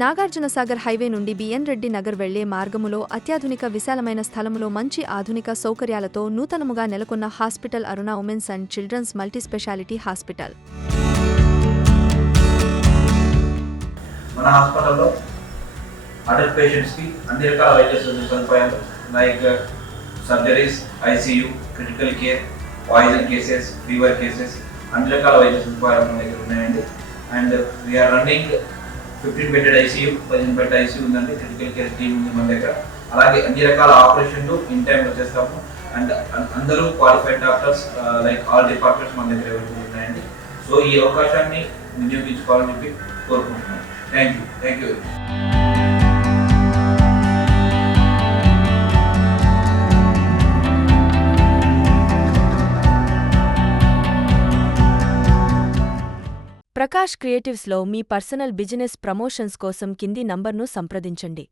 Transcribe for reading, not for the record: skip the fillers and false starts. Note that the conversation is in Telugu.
నాగార్జునసాగర్ హైవే నుండి బిఎన్ రెడ్డి నగర్ వెళ్లే మార్గములో అత్యాధునిక విశాలమైన స్థలములో మంచి ఆధునిక సౌకర్యాలతో నూతనముగా నెలకొన్న hospital Aruna women's and children's multispeciality hospital. మన హాస్పిటల్లో అడల్ట్ పేషెంట్స్ కి అన్ని రకాల వైద్య సదుపాయాలు like surgeries, ICU, critical care, poison cases, fever cases అన్ని రకాల వైద్య సదుపాయాలు మన దగ్గర ఉన్నాయండి. And we are running 15 bed ICU, 15 bed ICU ఉందండి. క్రిటికల్ కేర్ టీమ్ ఉంది మన దగ్గర. అలాగే అన్ని రకాల ఆపరేషన్లు ఇన్ టైంలో చేస్తాము. అండ్ అందరూ qualified doctors like all departments మన దగ్గర అవైలబుల్ ఉన్నాయండి. సో ఈ అవకాశాన్ని వినియోగించుకోవాలని చెప్పి కోరుకుంటున్నాను. Thank you. ప్రకాష్ క్రియేటివ్స్లో మీ పర్సనల్ బిజినెస్ ప్రమోషన్స్ కోసం కింది నంబర్ను సంప్రదించండి.